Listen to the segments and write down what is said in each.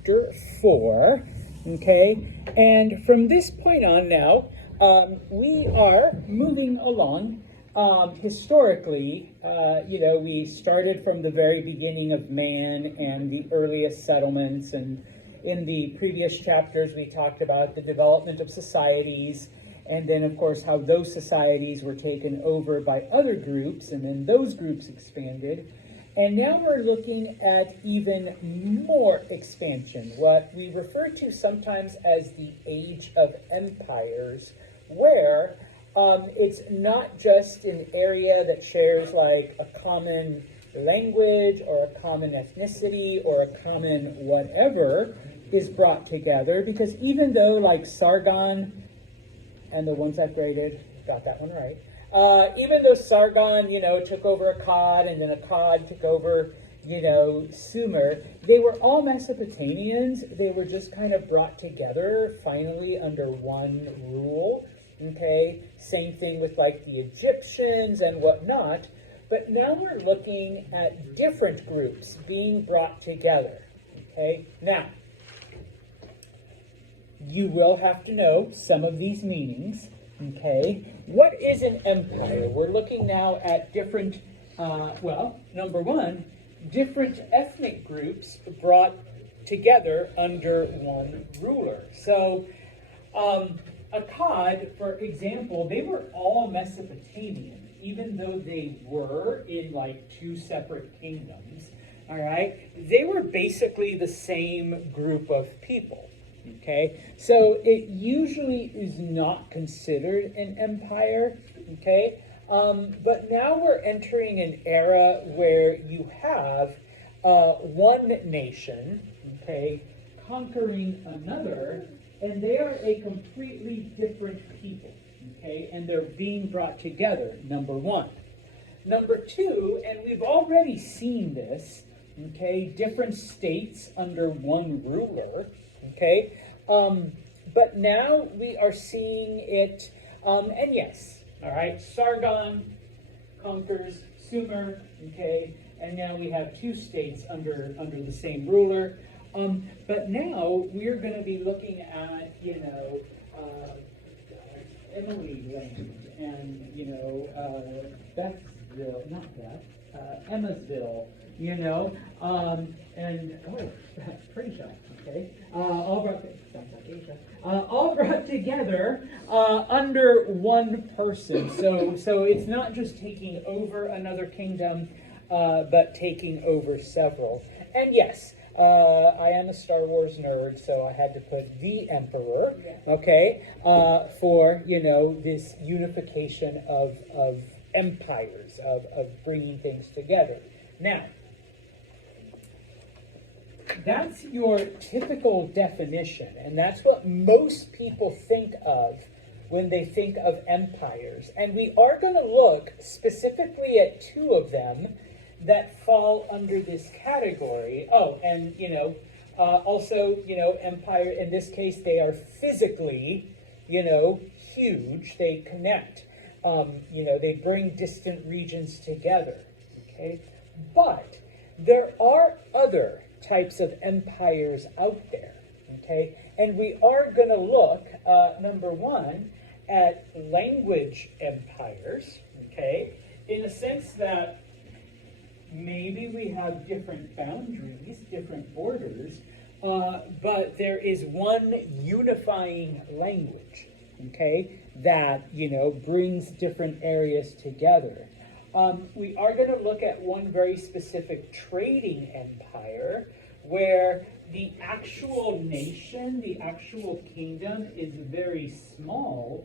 chapter 4, okay? And from this point on now, we are moving along. Historically, we started from the very beginning of man and the earliest settlements, and in the previous chapters we talked about the development of societies, and then of course how those societies were taken over by other groups, and then those groups expanded. And now we're looking at even more expansion, what we refer to sometimes as the Age of Empires, where it's not just an area that shares like a common language or a common ethnicity or a common whatever is brought together, because even though like Sargon and the ones I've graded got that one right, even though Sargon, took over Akkad, and then Akkad took over, Sumer, they were all Mesopotamians. They were just kind of brought together finally under one rule, okay? Same thing with like the Egyptians and whatnot. But now we're looking at different groups being brought together, okay? Now, you will have to know some of these meanings. Okay, what is an empire? We're looking now at different, number one, different ethnic groups brought together under one ruler. So, Akkad, for example, they were all Mesopotamian, even though they were in like two separate kingdoms, all right? They were basically the same group of people. Okay, so it usually is not considered an empire, okay? But now we're entering an era where you have one nation, okay, conquering another, and they are a completely different people, okay? And they're being brought together, number one. Number two, and we've already seen this, okay, different states under one ruler, okay? But now we are seeing it, and yes, all right, Sargon conquers Sumer, okay, and now we have two states under the same ruler. But now we're going to be looking at, Emily Land and, Bethsville, not Beth, Emmasville, pretty shy, okay, all brought together under one person. So it's not just taking over another kingdom, but taking over several. And yes, I am a Star Wars nerd, so I had to put the Emperor, okay, for, this unification of empires, of bringing things together. Now, that's your typical definition, and that's what most people think of when they think of empires. And we are going to look specifically at two of them that fall under this category. Oh, and, also, empire, in this case, they are physically, huge. They connect, they bring distant regions together, okay? But there are other types of empires out there, okay? And we are going to look, number one, at language empires, okay? In a sense that maybe we have different boundaries, different borders, but there is one unifying language, okay, that, brings different areas together. We are going to look at one very specific trading empire where the actual nation, the actual kingdom is very small,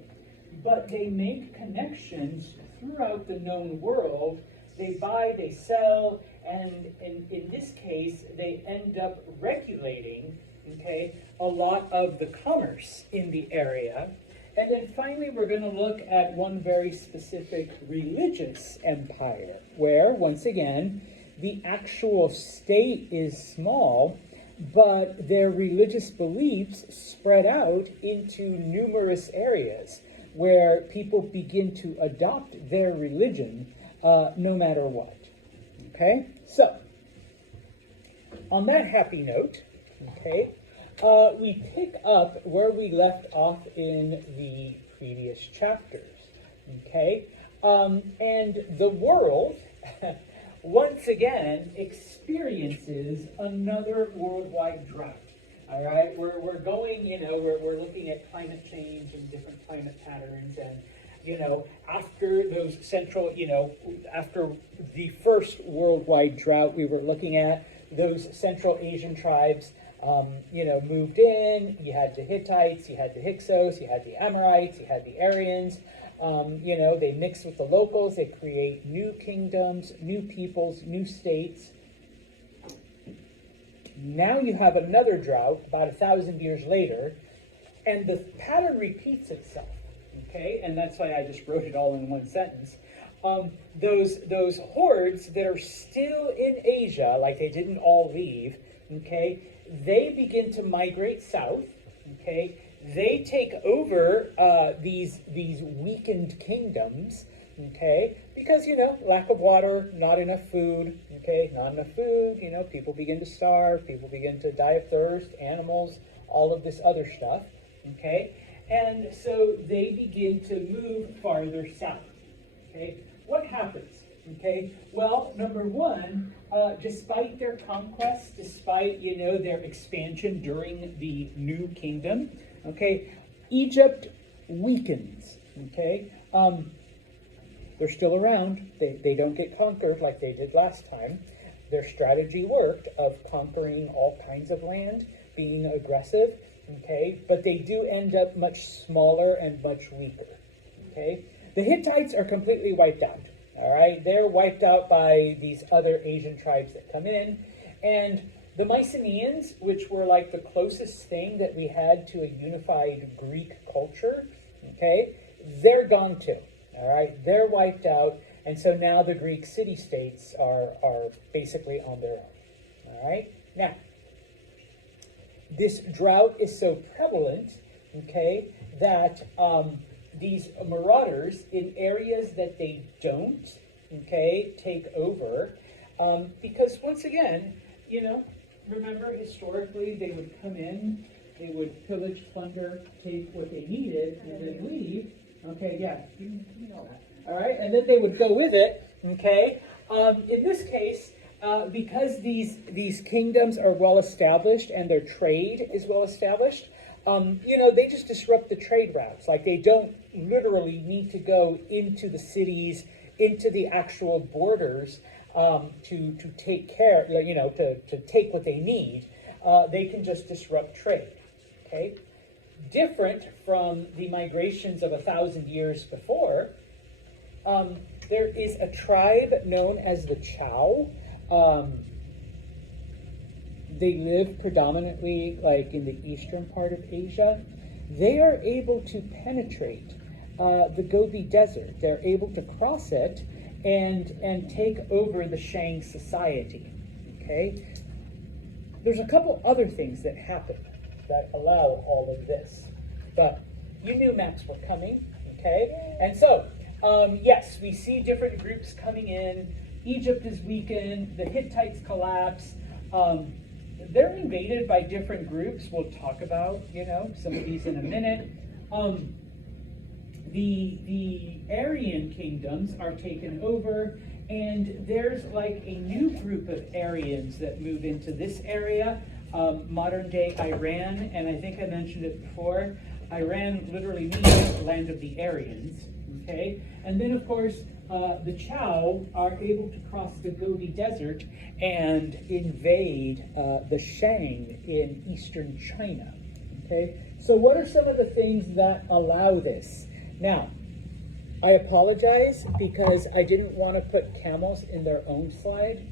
but they make connections throughout the known world. They buy, they sell, and in this case, they end up regulating, okay, a lot of the commerce in the area. And then finally, we're going to look at one very specific religious empire, where, once again, the actual state is small, but their religious beliefs spread out into numerous areas where people begin to adopt their religion no matter what. Okay? So, on that happy note, Okay, we pick up where we left off in the previous chapters. Okay, and the world once again experiences another worldwide drought. All right, we're going, we're looking at climate change and different climate patterns, and after those central, after the first worldwide drought, we were looking at those Central Asian tribes, moved in. You had the Hittites, you had the Hyksos, you had the Amorites, you had the Aryans. They mix with the locals. They create new kingdoms, new peoples, new states. Now you have another drought about 1,000 years later, and the pattern repeats itself. Okay, and that's why I just wrote it all in one sentence. Those hordes that are still in Asia, like they didn't all leave, okay, they begin to migrate south. Okay, they take over these weakened kingdoms. Okay, because lack of water, not enough food. Okay, not enough food. People begin to starve. People begin to die of thirst. Animals, all of this other stuff. Okay, and so they begin to move farther south. Okay, what happens? Okay, well, number one, despite their conquest, despite their expansion during the New Kingdom, okay, Egypt weakens. Okay. They're still around. They don't get conquered like they did last time. Their strategy worked of conquering all kinds of land, being aggressive, okay? But they do end up much smaller and much weaker, okay? The Hittites are completely wiped out, all right? They're wiped out by these other Asian tribes that come in. And the Mycenaeans, which were like the closest thing that we had to a unified Greek culture, okay? They're gone too. All right, they're wiped out, and so now the Greek city-states are basically on their own. All right, now, this drought is so prevalent, okay, that these marauders in areas that they don't, okay, take over, because once again, remember historically they would come in, they would pillage, plunder, take what they needed, and then leave. Okay, yeah, you know that. All right, and then they would go with it, okay? In this case, because these kingdoms are well established and their trade is well established, they just disrupt the trade routes. Like they don't literally need to go into the cities, into the actual borders to take care, to take what they need. They can just disrupt trade, okay? Different from the migrations of 1,000 years before, there is a tribe known as the Chao. They live predominantly like in the eastern part of Asia. They are able to penetrate the Gobi Desert. They're able to cross it and take over the Shang society. Okay? There's a couple other things that happen that allow all of this. But you knew maps were coming, okay? And so, yes, we see different groups coming in. Egypt is weakened. The Hittites collapse. They're invaded by different groups. We'll talk about, some of these in a minute. The Aryan kingdoms are taken over, and there's like a new group of Aryans that move into this area. Modern day Iran, and I think I mentioned it before, Iran literally means land of the Aryans, okay? And then of course, the Chao are able to cross the Gobi Desert and invade the Shang in eastern China, okay? So what are some of the things that allow this? Now, I apologize because I didn't want to put camels in their own slide,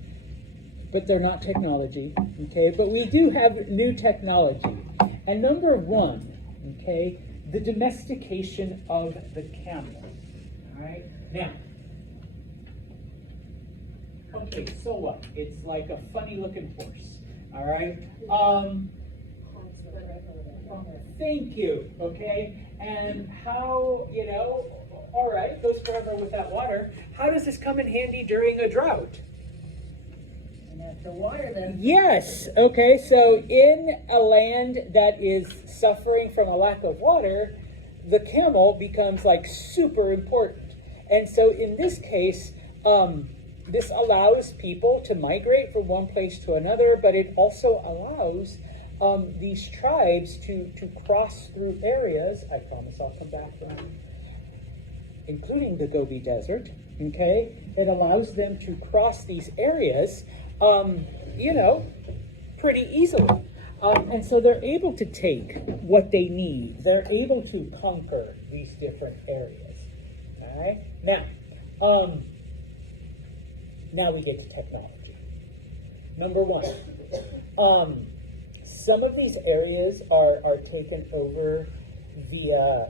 but they're not technology, okay? But we do have new technology. And number one, okay, the domestication of the camel, all right? Now, okay, so what? It's like a funny looking horse, all right? Thank you, okay? And how, all right, goes forever without water. How does this come in handy during a drought? The water then. Yes. Okay. So in a land that is suffering from a lack of water, the camel becomes like super important. And so in this case, this allows people to migrate from one place to another, but it also allows these tribes to cross through areas. I promise I'll come back around, including the Gobi Desert. Okay, it allows them to cross these areas, pretty easily. And so they're able to take what they need. They're able to conquer these different areas. All right. Now we get to technology. Number one, some of these areas are taken over via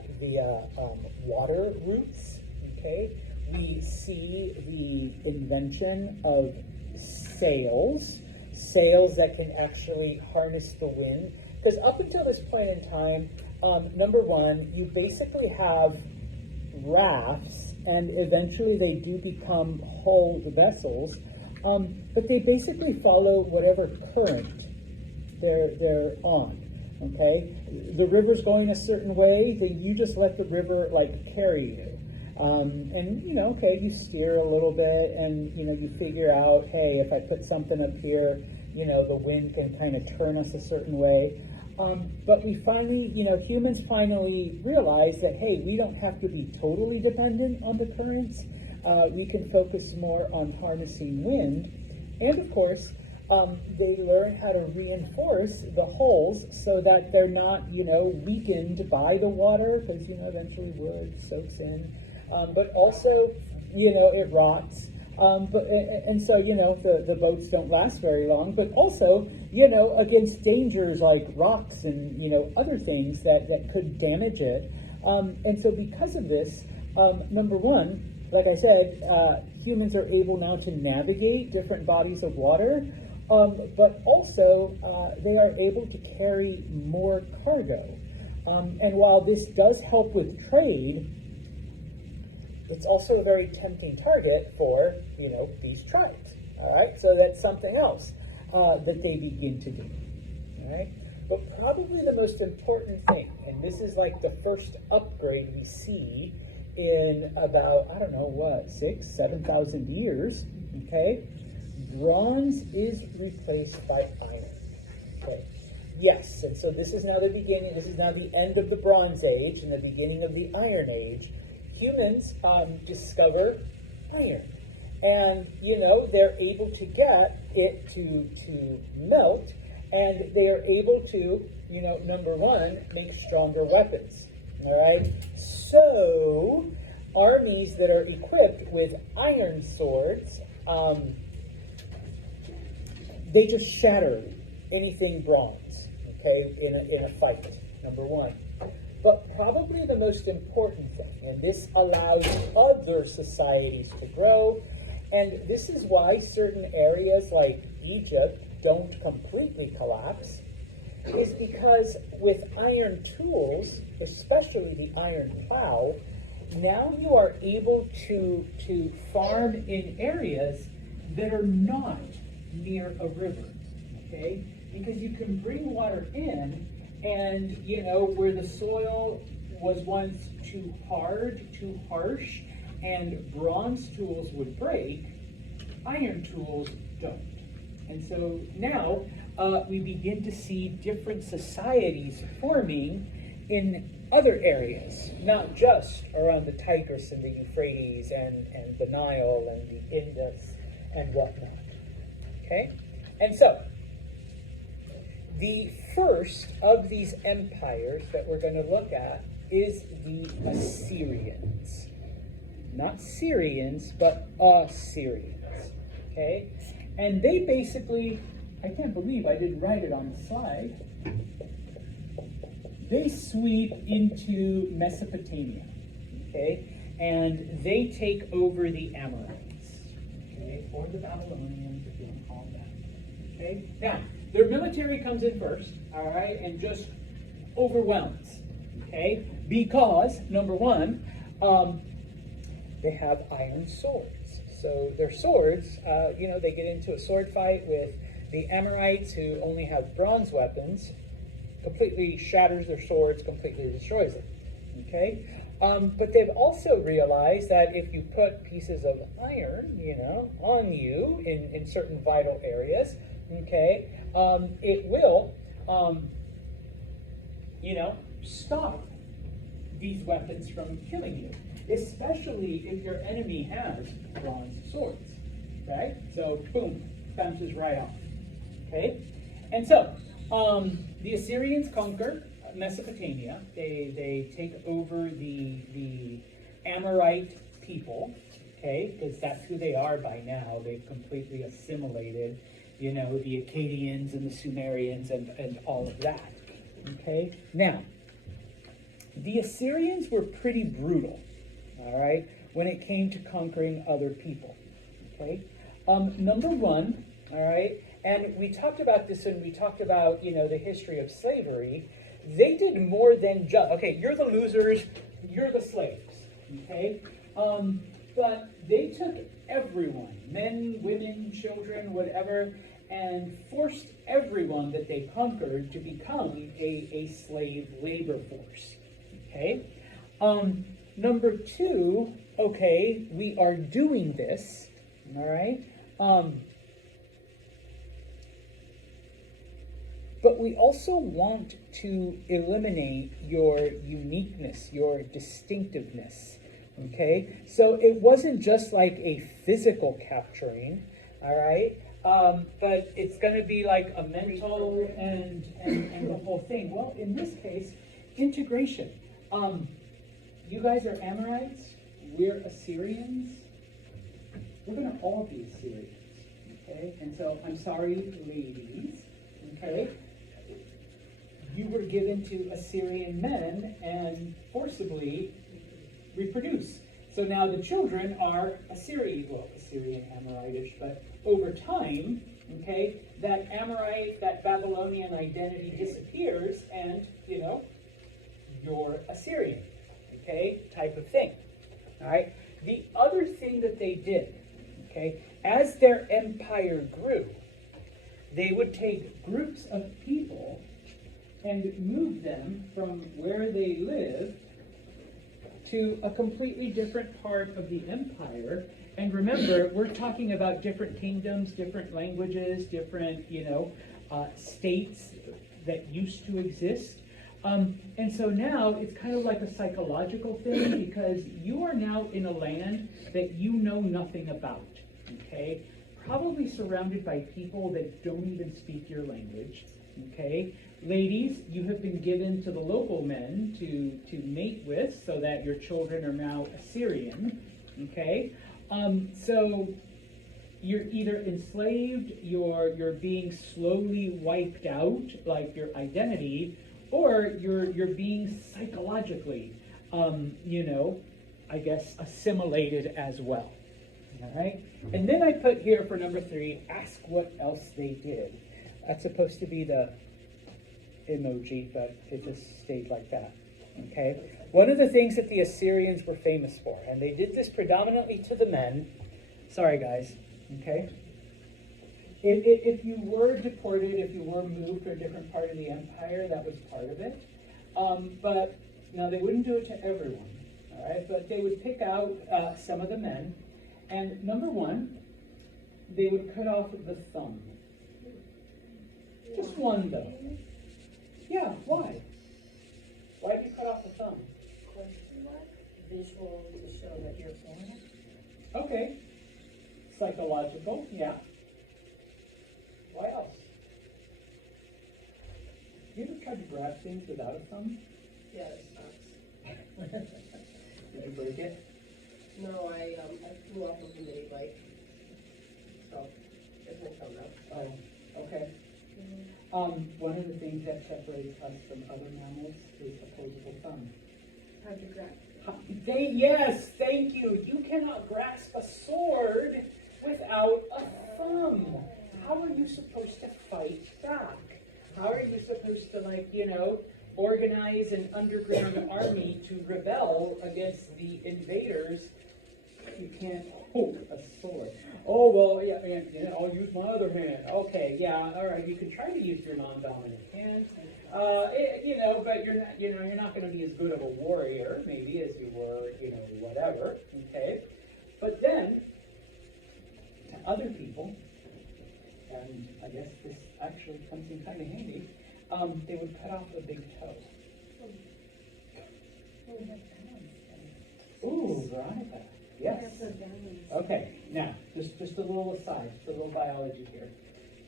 water routes. Okay. We see the invention of sails that can actually harness the wind. Because up until this point in time, number one, you basically have rafts, and eventually they do become hulled vessels, but they basically follow whatever current they're on. Okay, the river's going a certain way, then you just let the river carry you. You steer a little bit, and you figure out, hey, if I put something up here, the wind can kind of turn us a certain way. But we finally, humans finally realize that, hey, we don't have to be totally dependent on the currents. We can focus more on harnessing wind. And of course, they learn how to reinforce the hulls so that they're not, weakened by the water, because, eventually wood soaks in. But also, it rots. So the boats don't last very long, but also, against dangers like rocks and, other things that could damage it. And so because of this, number one, like I said, humans are able now to navigate different bodies of water, but also they are able to carry more cargo. And while this does help with trade, it's also a very tempting target for, these tribes, all right? So that's something else that they begin to do, all right? But probably the most important thing, and this is like the first upgrade we see in about, 7,000 years, okay? Bronze is replaced by iron, okay? Yes, and so this is now the beginning, this is now the end of the Bronze Age and the beginning of the Iron Age. Humans discover iron, and they're able to get it to melt, and they are able to number one, make stronger weapons. All right, so armies that are equipped with iron swords, they just shatter anything bronze. Okay, in a fight. Number one. But probably the most important thing, and this allows other societies to grow, and this is why certain areas like Egypt don't completely collapse, is because with iron tools, especially the iron plow, now you are able to farm in areas that are not near a river, okay? Because you can bring water in, and, where the soil was once too hard, too harsh, and bronze tools would break, iron tools don't. And so now we begin to see different societies forming in other areas, not just around the Tigris and the Euphrates and the Nile and the Indus and whatnot. Okay? And so, the first of these empires that we're going to look at is the Assyrians. Not Syrians, but Assyrians. Okay? And they basically, I can't believe I didn't write it on the slide, they sweep into Mesopotamia. Okay? And they take over the Amorites. Okay? Or the Babylonians, if you want to call them that. Okay? Now, their military comes in first, all right, and just overwhelms, okay? Because, number one, they have iron swords. So their swords, they get into a sword fight with the Amorites who only have bronze weapons, completely shatters their swords, completely destroys them. Okay? But they've also realized that if you put pieces of iron, on you in certain vital areas, okay, it will, stop these weapons from killing you, especially if your enemy has bronze swords. Okay? So, boom, bounces right off. Okay? And so, the Assyrians conquer Mesopotamia. They take over the Amorite people, okay, because that's who they are by now. They've completely assimilated, the Akkadians and the Sumerians and all of that. Okay? Now, the Assyrians were pretty brutal, all right, when it came to conquering other people. Okay? Number one, all right, and we talked about this when we talked about, the history of slavery. They did more than just, okay, you're the losers, you're the slaves, okay? But they took everyone, men, women, children, whatever, and forced everyone that they conquered to become a slave labor force, okay? Number two, okay, we are doing this, all right? But we also want to eliminate your uniqueness, your distinctiveness, okay? So it wasn't just like a physical capturing, all right? But it's going to be like a mental and the whole thing. Well, in this case, integration. You guys are Amorites, we're Assyrians. We're going to all be Assyrians, okay? And so I'm sorry, ladies, okay? You were given to Assyrian men and forcibly reproduce. So now the children are Assyrian Amoritish, but over time, okay, that Amorite, that Babylonian identity disappears and, you're Assyrian, okay, type of thing. All right. The other thing that they did, okay, as their empire grew, they would take groups of people and move them from where they lived to a completely different part of the empire. And remember, we're talking about different kingdoms, different languages, different, states that used to exist. And so now it's kind of like a psychological thing because you are now in a land that you know nothing about, okay? Probably surrounded by people that don't even speak your language, okay? Ladies, you have been given to the local men to mate with so that your children are now Assyrian, okay? So you're either enslaved, you're being slowly wiped out, like your identity, or you're being psychologically, assimilated as well. All right? And then I put here for number 3, ask what else they did. That's supposed to be the emoji, but it just stayed like that. Okay? One of the things that the Assyrians were famous for, and they did this predominantly to the men. Sorry, guys. Okay? If you were deported, if you were moved to a different part of the empire, that was part of it. But now they wouldn't do it to everyone. All right? But they would pick out some of the men. And number 1, they would cut off the thumb. Just one, though. Yeah, why? Why do you cut off the thumb? Visual to show that you're foreign. Okay. Psychological, yeah. Why else? You ever tried to grab things without a thumb? Yeah, it sucks. Did you break it? No, I flew off of a mini bike. So, different thumb now. Oh, okay. One of the things that separates us from other mammals is opposable thumb. How'd you grab? Yes, thank you. You cannot grasp a sword without a thumb. How are you supposed to fight back? How are you supposed to, organize an underground army to rebel against the invaders You can't hold a sword. Oh, well, yeah, I'll use my other hand. Okay, yeah, all right. You can try to use your non-dominant hand, but you're not going to be as good of a warrior, maybe, as you were, whatever. Okay, but then to other people, and I guess this actually comes in kind of handy. They would cut off a big toe. Ooh, Veronica. Yes. Okay, now, just a little aside, just a little biology here.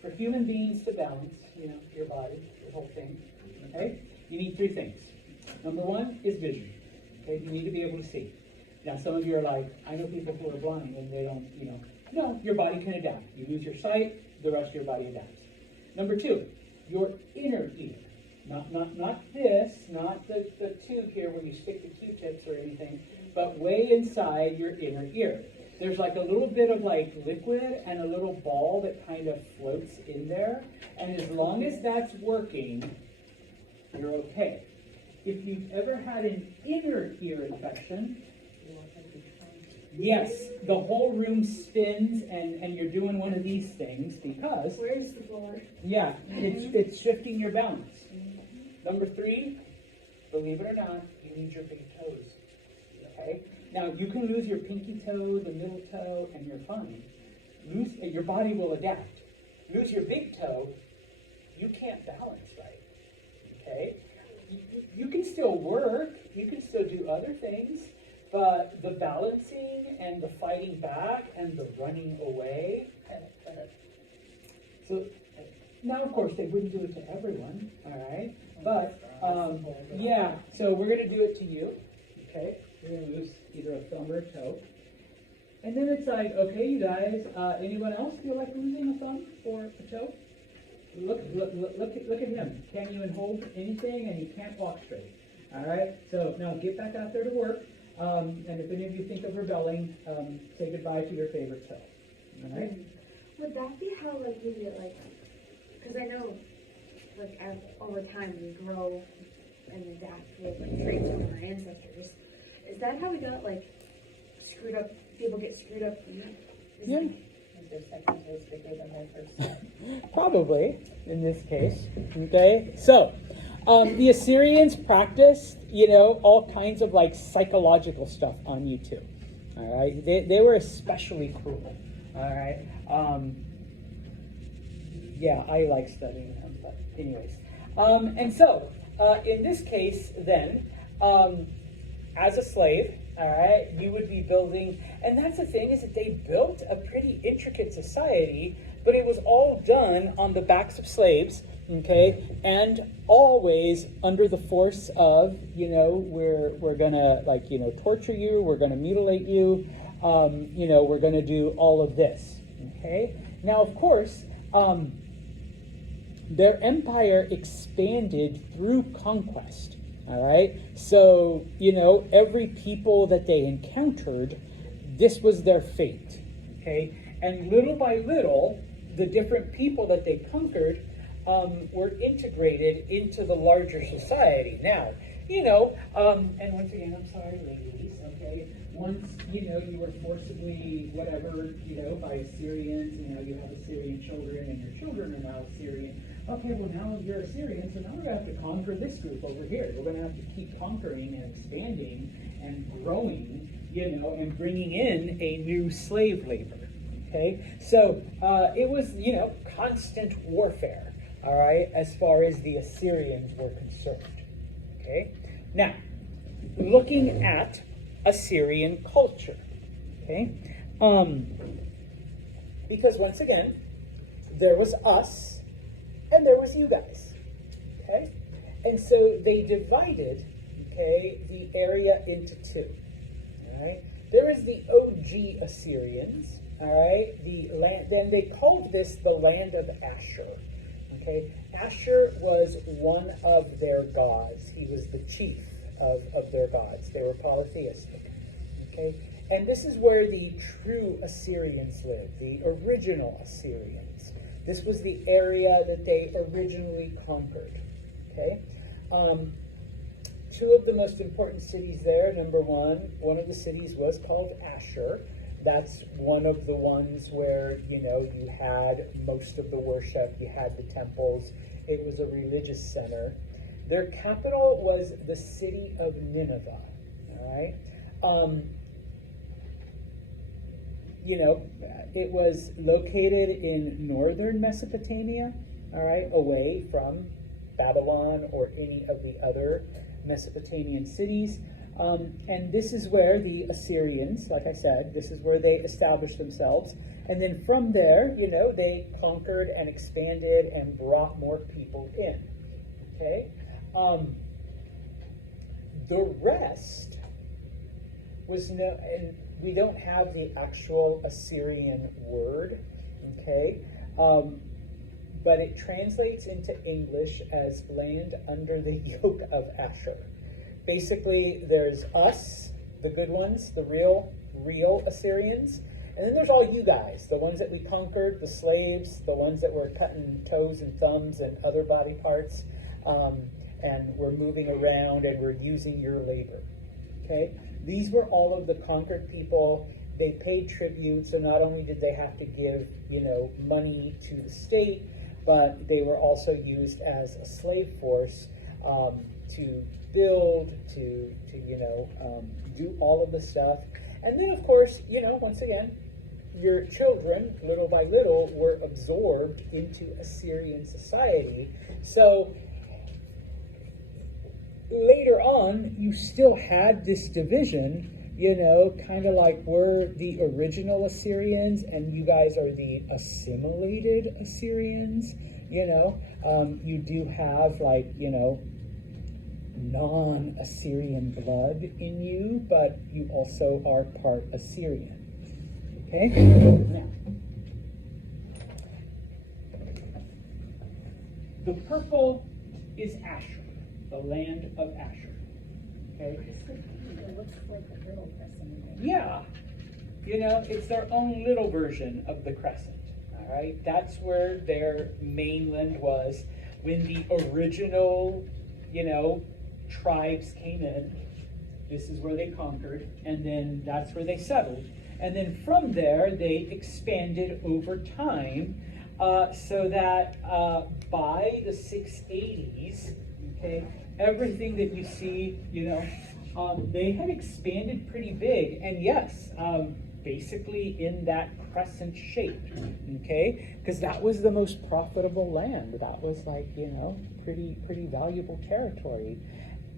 For human beings to balance, your body, the whole thing, okay, you need three things. Number one is vision. Okay, you need to be able to see. Now, some of you are like, I know people who are blind and they don't, no, your body can adapt. You lose your sight, the rest of your body adapts. Number two, your inner ear. Not this, not the tube here where you stick the Q-tips or anything, but way inside your inner ear. There's like a little bit of like liquid and a little ball that kind of floats in there. And as long as that's working, you're okay. If you've ever had an inner ear infection, yes, the whole room spins and you're doing one of these things because... Where's the board? Yeah, it's shifting your balance. Number three, believe it or not, you need your big toes. Okay? Now, you can lose your pinky toe, the middle toe, and you're fine. Your body will adapt. Lose your big toe, you can't balance right. Okay? You can still work, you can still do other things, but the balancing and the fighting back and the running away, so now, of course, they wouldn't do it to everyone, all right? But, yeah, so we're going to do it to you, okay? You're going to lose either a thumb or a toe. And then it's like, okay, you guys, anyone else feel like losing a thumb or a toe? Look at him. Can't even hold anything, and he can't walk straight. All right? So now get back out there to work. And if any of you think of rebelling, say goodbye to your favorite toe. All right? Would that be how, like, we get, like, because I know, like, over time we grow and adapt with, like, traits from our ancestors. Is that how we got, like, screwed up, people get screwed up? Yeah. Their second toe is bigger than their first. Probably, in this case. Okay? So, the Assyrians practiced, all kinds of, like, psychological stuff on you, too. All right? They were especially cruel. All right? Yeah, I like studying them, but anyways. And so, in this case, then, as a slave, all right, you would be building, and that's the thing, is that they built a pretty intricate society, but it was all done on the backs of slaves, okay, and always under the force of, we're gonna, like, torture you, we're gonna mutilate you, we're gonna do all of this, okay? Now, of course, their empire expanded through conquest. All right. So, every people that they encountered, this was their fate. Okay. And little by little, the different people that they conquered were integrated into the larger society. Now, and once again, I'm sorry, ladies, okay? Once, you were forcibly, by Assyrians, you have Assyrian children, and your children are now Assyrian. Okay, well, now you're Assyrian, so now we're going to have to conquer this group over here. We're going to have to keep conquering and expanding and growing, and bringing in a new slave labor, okay? So it was, constant warfare, all right, as far as the Assyrians were concerned, okay? Now, looking at Assyrian culture, okay? Because once again, there was us, and there was you guys, okay? And so they divided, okay, the area into two, all right? There is the OG Assyrians, all right? Then they called this the land of Ashur, okay? Ashur was one of their gods. He was the chief of their gods. They were polytheistic, okay? And this is where the true Assyrians lived, the original Assyrians. This was the area that they originally conquered, okay? two of the most important cities there. Number one of the cities was called Asher. That's one of the ones where, you had most of the worship, you had the temples. It was a religious center. Their capital was the city of Nineveh, all right? It was located in northern Mesopotamia, all right, away from Babylon or any of the other Mesopotamian cities. And this is where the Assyrians, like I said, this is where they established themselves. And then from there, they conquered and expanded and brought more people in. Okay? The rest was no, and we don't have the actual Assyrian word, okay? But it translates into English as land under the yoke of Asher. Basically, there's us, the good ones, the real Assyrians, and then there's all you guys, the ones that we conquered, the slaves, the ones that were cutting toes and thumbs and other body parts, and we're moving around and we're using your labor, okay? These were all of the conquered people. They paid tribute, so not only did they have to give, money to the state, but they were also used as a slave force to build, to do all of the stuff. And then, of course, once again, your children, little by little, were absorbed into Assyrian society. So later on, you still had this division, kind of like we're the original Assyrians and you guys are the assimilated Assyrians, you do have non-Assyrian blood in you, but you also are part Assyrian. Okay? Now, the purple is Asher, the land of Asher. Okay? It looks like a little crescent. Yeah. It's their own little version of the crescent. All right? That's where their mainland was when the original, tribes came in. This is where they conquered, and then that's where they settled. And then from there, they expanded over time, so that by the 680s, okay, everything that you see, they had expanded pretty big, and yes, basically in that crescent shape, okay, because that was the most profitable land. That was pretty valuable territory.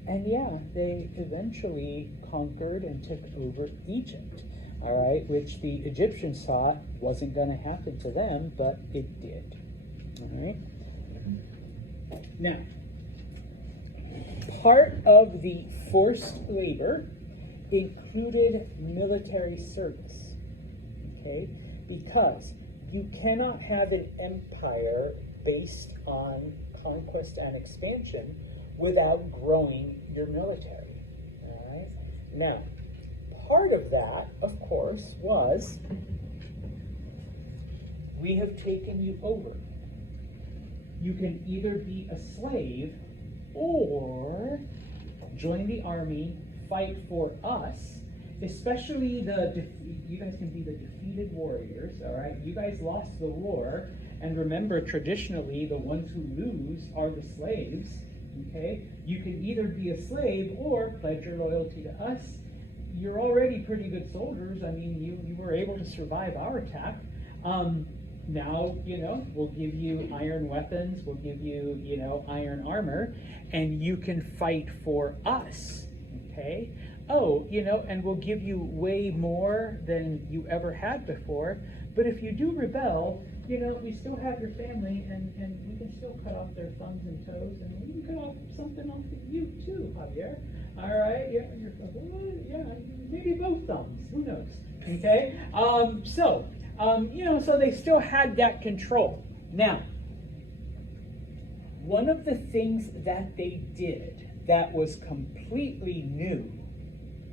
And yeah, they eventually conquered and took over Egypt, all right, which the Egyptians thought wasn't going to happen to them, but it did, all right. Now, part of the forced labor included military service, okay, because you cannot have an empire based on conquest and expansion without growing your military, all right? Now, part of that, of course, was we have taken you over. You can either be a slave or join the army, fight for us, especially you guys can be the defeated warriors, all right? You guys lost the war, and remember, traditionally, the ones who lose are the slaves, okay? You can either be a slave or pledge your loyalty to us. You're already pretty good soldiers. I mean, you were able to survive our attack. Now, we'll give you iron weapons, we'll give you, iron armor, and you can fight for us, okay? Oh, and we'll give you way more than you ever had before, but if you do rebel, we still have your family, and we can still cut off their thumbs and toes, and we can cut off something off of you too, Javier. All right, yeah, maybe both thumbs, who knows, okay? So they still had that control. Now, one of the things that they did that was completely new,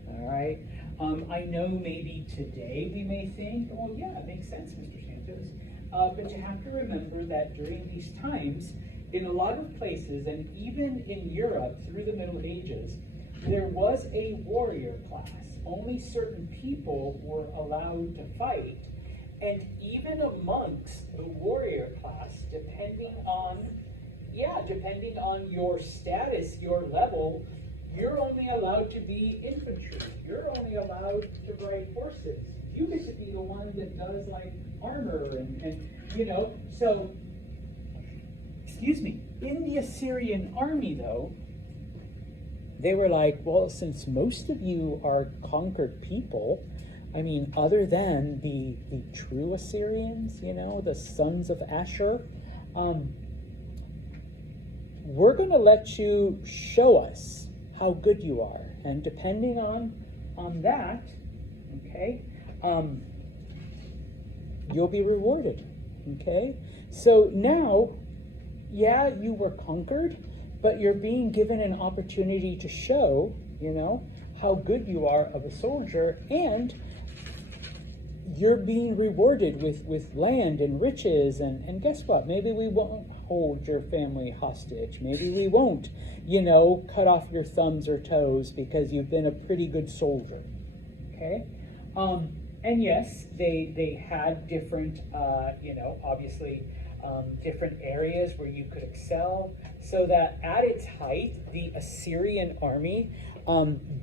all right, I know maybe today we may think, oh yeah, it makes sense, Mr. Santos, but you have to remember that during these times, in a lot of places, and even in Europe through the Middle Ages, there was a warrior class. Only certain people were allowed to fight. And even amongst the warrior class, depending on your status, your level, you're only allowed to be infantry. You're only allowed to ride horses. You get to be the one that does like armor and so, excuse me, in the Assyrian army though, they were like, well, since most of you are conquered people, I mean, other than the true Assyrians, the sons of Asher, we're going to let you show us how good you are. And depending on that, okay, you'll be rewarded, okay? So now, yeah, you were conquered, but you're being given an opportunity to show, how good you are of a soldier, and you're being rewarded with land and riches, and guess what? Maybe we won't hold your family hostage. Maybe we won't, cut off your thumbs or toes because you've been a pretty good soldier, okay? And yes, they had different, obviously, different areas where you could excel, so that at its height, the Assyrian army,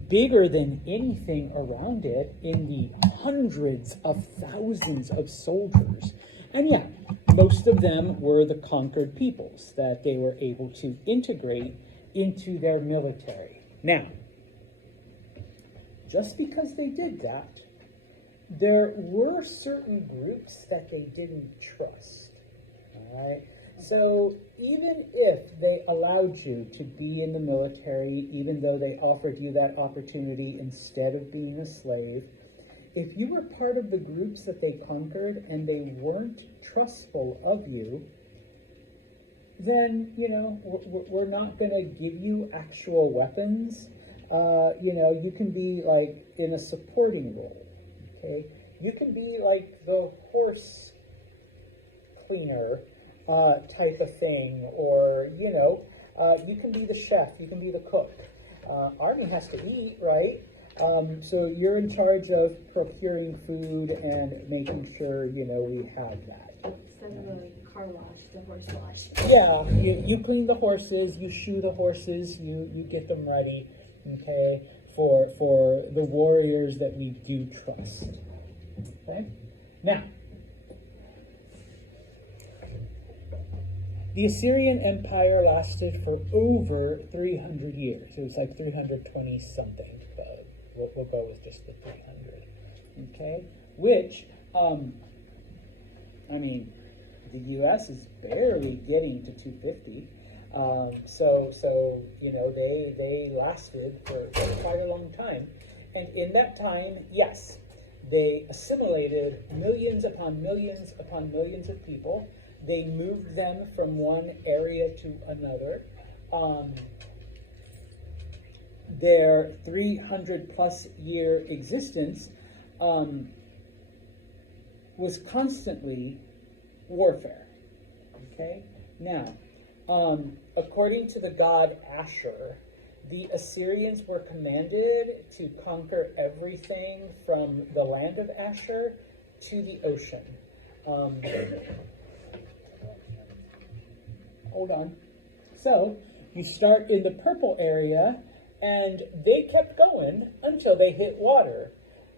bigger than anything around it, in the hundreds of thousands of soldiers. And yeah, most of them were the conquered peoples that they were able to integrate into their military. Now, just because they did that, there were certain groups that they didn't trust. All right. So even if they allowed you to be in the military, even though they offered you that opportunity instead of being a slave, if you were part of the groups that they conquered and they weren't trustful of you, then, we're not going to give you actual weapons. You can be like in a supporting role, okay? You can be like the horse cleaner type of thing, or, you can be the chef, you can be the cook. Army has to eat, right? So you're in charge of procuring food and making sure, we have that. Instead of the car wash, the horse wash. Yeah, you clean the horses, you shoe the horses, you get them ready, okay, for the warriors that we do trust. Okay? Now, the Assyrian Empire lasted for over 300 years. It was like 320 something. We'll go with just the 300. Okay? Which, the U.S. is barely getting to 250. They lasted for quite a long time. And in that time, yes, they assimilated millions upon millions upon millions of people. They moved them from one area to another. Their 300 plus year existence was constantly warfare. Okay? Now, according to the god Asher, the Assyrians were commanded to conquer everything from the land of Asher to the ocean. Hold on. So, you start in the purple area, and they kept going until they hit water.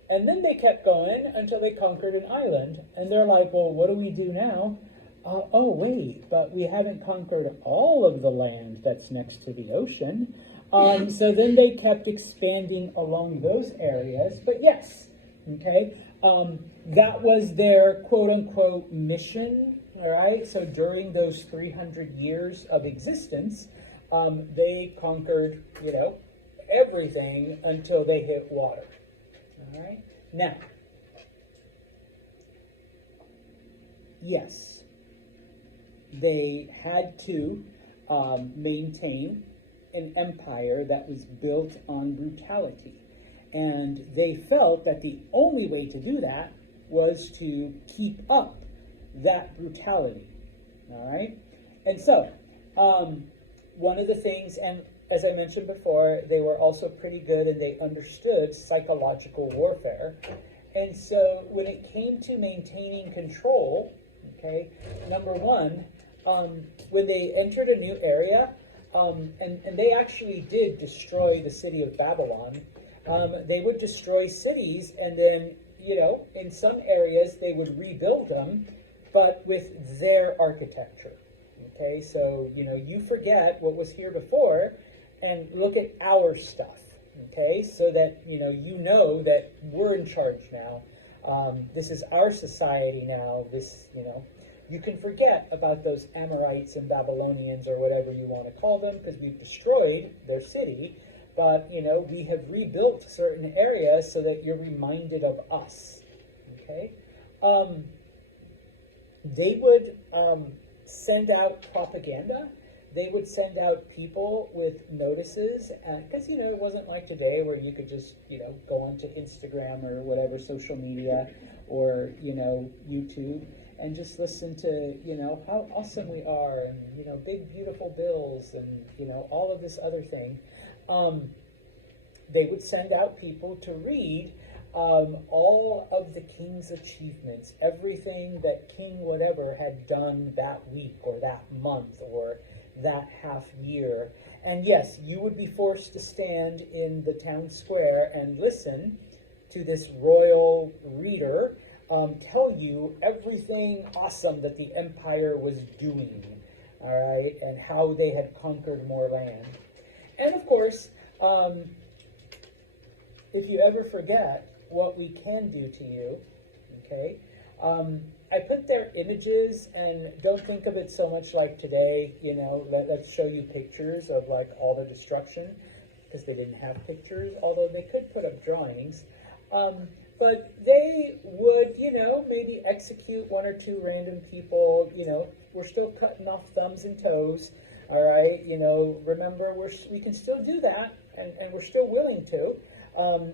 And then they kept going until they conquered an island. And they're like, well, what do we do now? Oh, wait, but we haven't conquered all of the land that's next to the ocean. So then they kept expanding along those areas. But yes, okay, that was their quote-unquote mission, all right? So during those 300 years of existence, they conquered, everything until they hit water, all right? Now, yes, they had to maintain an empire that was built on brutality. And they felt that the only way to do that was to keep up that brutality. All right? And so, one of the things, and as I mentioned before, they were also pretty good and they understood psychological warfare. And so when it came to maintaining control, okay, number one, when they entered a new area, and they actually did destroy the city of Babylon, they would destroy cities and then, in some areas they would rebuild them, but with their architecture. Okay, so, you forget what was here before and look at our stuff. Okay, so that, you know that we're in charge now. This is our society now. This, you can forget about those Amorites and Babylonians or whatever you want to call them, because we've destroyed their city. But, we have rebuilt certain areas so that you're reminded of us. Okay? They would send out propaganda. They would send out people with notices, because, it wasn't like today where you could just, go onto Instagram or whatever social media or, YouTube and just listen to, how awesome we are and, big, beautiful bills and, all of this other thing. They would send out people to read all of the king's achievements, everything that King whatever had done that week or that month or that half year. And yes, you would be forced to stand in the town square and listen to this royal reader tell you everything awesome that the empire was doing, all right, and how they had conquered more land. And of course, if you ever forget what we can do to you, okay, I put their images, and don't think of it so much like today, let's show you pictures of like all the destruction, because they didn't have pictures, although they could put up drawings. But they would, maybe execute one or two random people, we're still cutting off thumbs and toes, all right? Remember, we can still do that, and we're still willing to.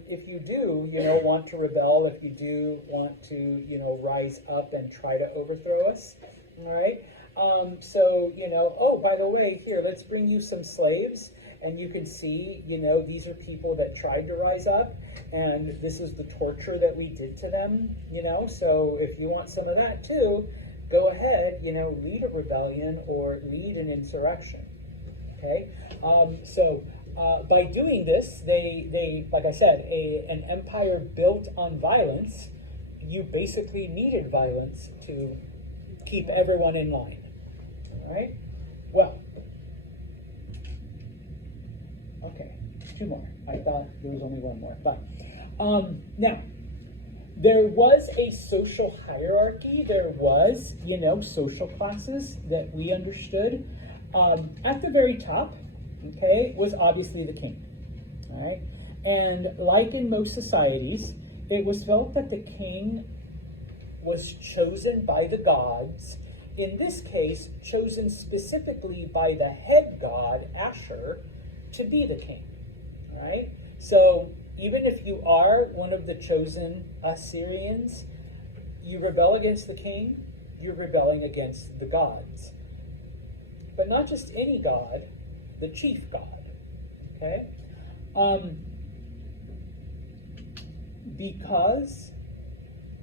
If you do, want to rebel, if you do want to, rise up and try to overthrow us, all right? So, oh, by the way, here, let's bring you some slaves, and you can see, these are people that tried to rise up, and this is the torture that we did to them, so if you want some of that too, go ahead, lead a rebellion or lead an insurrection, okay? By doing this, they like I said, an empire built on violence, you basically needed violence to keep everyone in line. All right? Well, okay, two more. I thought there was only one more. But now, there was a social hierarchy. There was, social classes that we understood. At the very top, okay, was obviously the king, all right? And like in most societies, it was felt that the king was chosen by the gods, in this case, chosen specifically by the head god, Asher, to be the king, all right? So even if you are one of the chosen Assyrians, you rebel against the king, you're rebelling against the gods. But not just any god, the chief god, okay? Because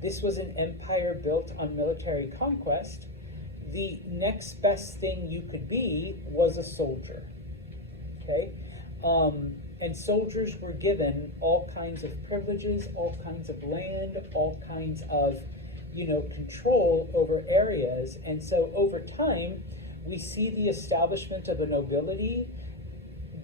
this was an empire built on military conquest, the next best thing you could be was a soldier, okay? And soldiers were given all kinds of privileges, all kinds of land, all kinds of, control over areas. And so over time, we see the establishment of a nobility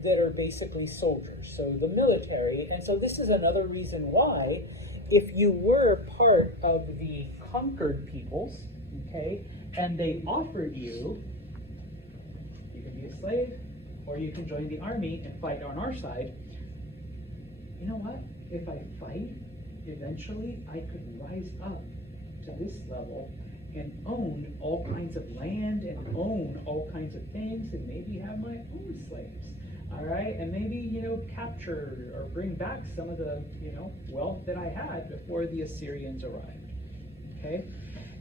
that are basically soldiers, so the military. And so this is another reason why, if you were part of the conquered peoples, okay, and they offered you can be a slave, or you can join the army and fight on our side, you know what? If I fight, eventually I could rise up to this level and own all kinds of land and own all kinds of things and maybe have my own slaves, all right? And maybe, capture or bring back some of the, wealth that I had before the Assyrians arrived, okay?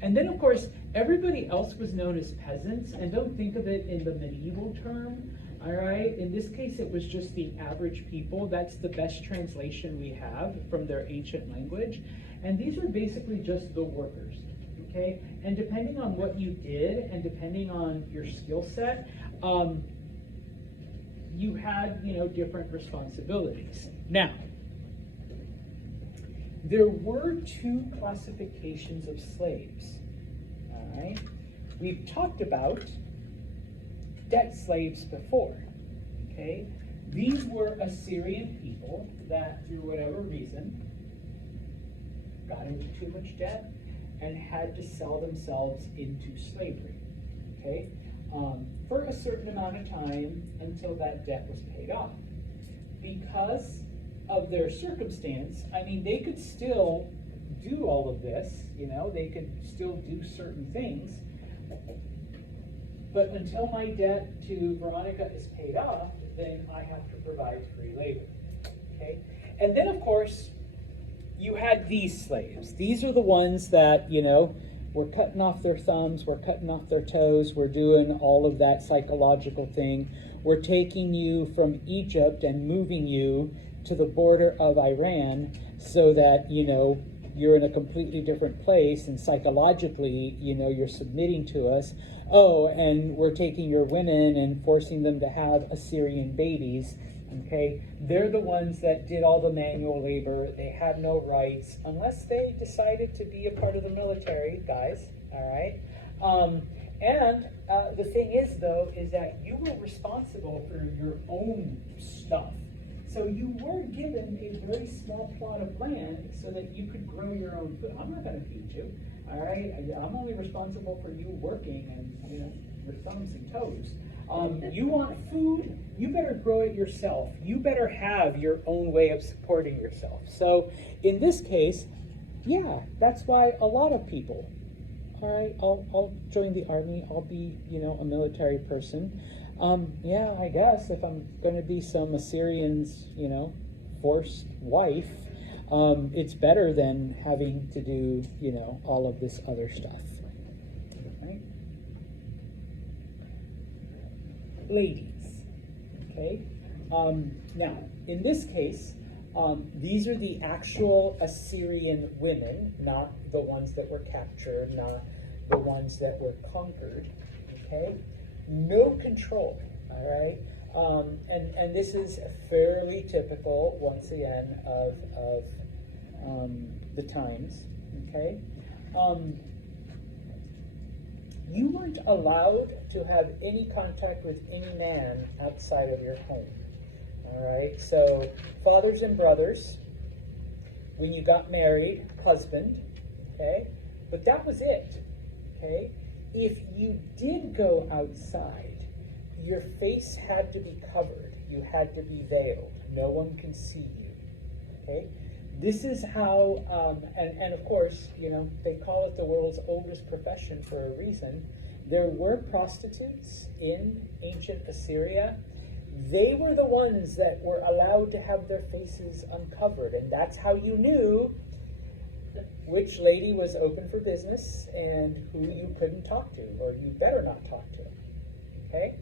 And then, of course, everybody else was known as peasants, and don't think of it in the medieval term, All right, in this case, it was just the average people. That's the best translation we have from their ancient language. And these were basically just the workers, okay? And depending on what you did and depending on your skill set, you had, different responsibilities. Now, there were two classifications of slaves, all right? We've talked about debt slaves before, okay? These were Assyrian people that, through whatever reason, got into too much debt and had to sell themselves into slavery, okay? For a certain amount of time until that debt was paid off. Because of their circumstance, they could still do all of this, they could still do certain things, but until my debt to Veronica is paid off, then I have to provide free labor, okay? And then, of course, you had these slaves. These are the ones that, we're cutting off their thumbs, we're cutting off their toes, we're doing all of that psychological thing. We're taking you from Egypt and moving you to the border of Iran so that, you're in a completely different place and psychologically, you're submitting to us. Oh, and we're taking your women and forcing them to have Assyrian babies, okay? They're the ones that did all the manual labor. They had no rights unless they decided to be a part of the military, guys, all right? And the thing is, though, is that you were responsible for your own stuff. So you were given a very small plot of land so that you could grow your own food. I'm not going to feed you, all right? I'm only responsible for you working and, your thumbs and toes. You want food, you better grow it yourself. You better have your own way of supporting yourself. So in this case, yeah, that's why a lot of people, all right, I'll join the army, I'll be, a military person. Yeah, I guess if I'm going to be some Assyrian's, forced wife, it's better than having to do, all of this other stuff. Right? Ladies, okay? Now, in this case, these are the actual Assyrian women, not the ones that were captured, not the ones that were conquered, okay? No control, all right? And this is fairly typical, once again, of the times, okay? You weren't allowed to have any contact with any man outside of your home, all right? So fathers and brothers, when you got married, husband, okay? But that was it, okay? If you did go outside, your face had to be covered. You had to be veiled. No one can see you, okay? This is how, and of course, they call it the world's oldest profession for a reason. There were prostitutes in ancient Assyria. They were the ones that were allowed to have their faces uncovered, and that's how you knew which lady was open for business and who you couldn't talk to, or you better not talk to, okay?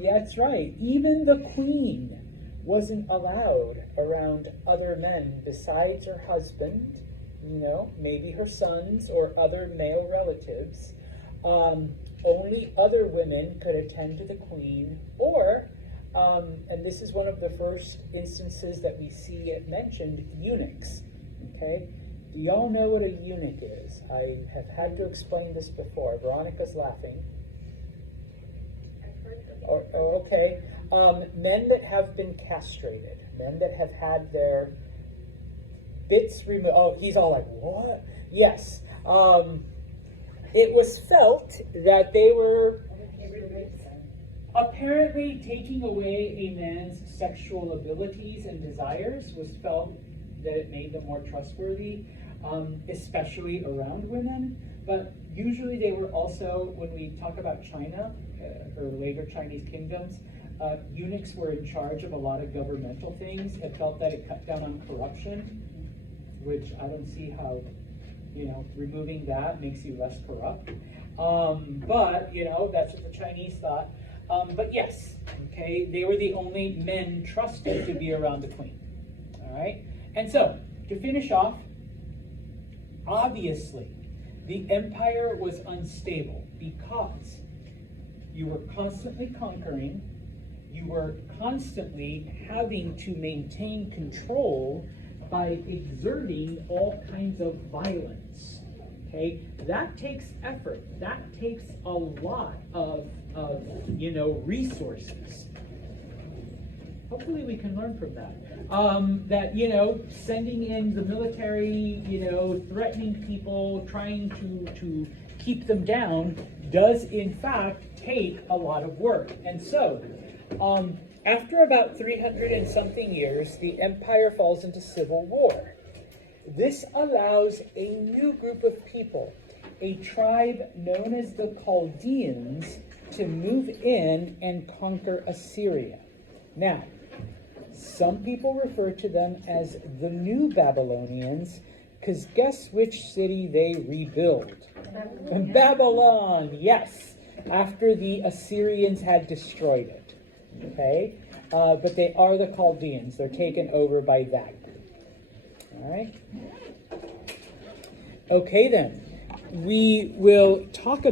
That's right, even the queen wasn't allowed around other men besides her husband, maybe her sons or other male relatives. Only other women could attend to the queen, or, and this is one of the first instances that we see it mentioned, eunuchs, okay? Do y'all know what a eunuch is? I have had to explain this before. Veronica's laughing. Okay. Men that have been castrated, men that have had their bits removed. Oh, he's all like, what? Yes. It was felt that they were apparently taking away a man's sexual abilities and desires was felt that it made them more trustworthy, especially around women. But usually they were also, when we talk about China, or later Chinese kingdoms, eunuchs were in charge of a lot of governmental things. It felt that it cut down on corruption, which I don't see how, removing that makes you less corrupt. But, that's what the Chinese thought. But yes, okay, they were the only men trusted to be around the queen. All right? And so, to finish off, obviously, the empire was unstable because you were constantly conquering, you were constantly having to maintain control by exerting all kinds of violence. Okay, that takes effort. That takes a lot of resources. Hopefully we can learn from that. That, sending in the military, threatening people, trying to keep them down does in fact take a lot of work. And so, after about 300 and something years, the empire falls into civil war. This allows a new group of people, a tribe known as the Chaldeans, to move in and conquer Assyria. Now, some people refer to them as the New Babylonians, because guess which city they rebuild? Babylon, yes, after the Assyrians had destroyed it. Okay? But they are the Chaldeans. They're taken over by that group. All right? Okay, then. We will talk about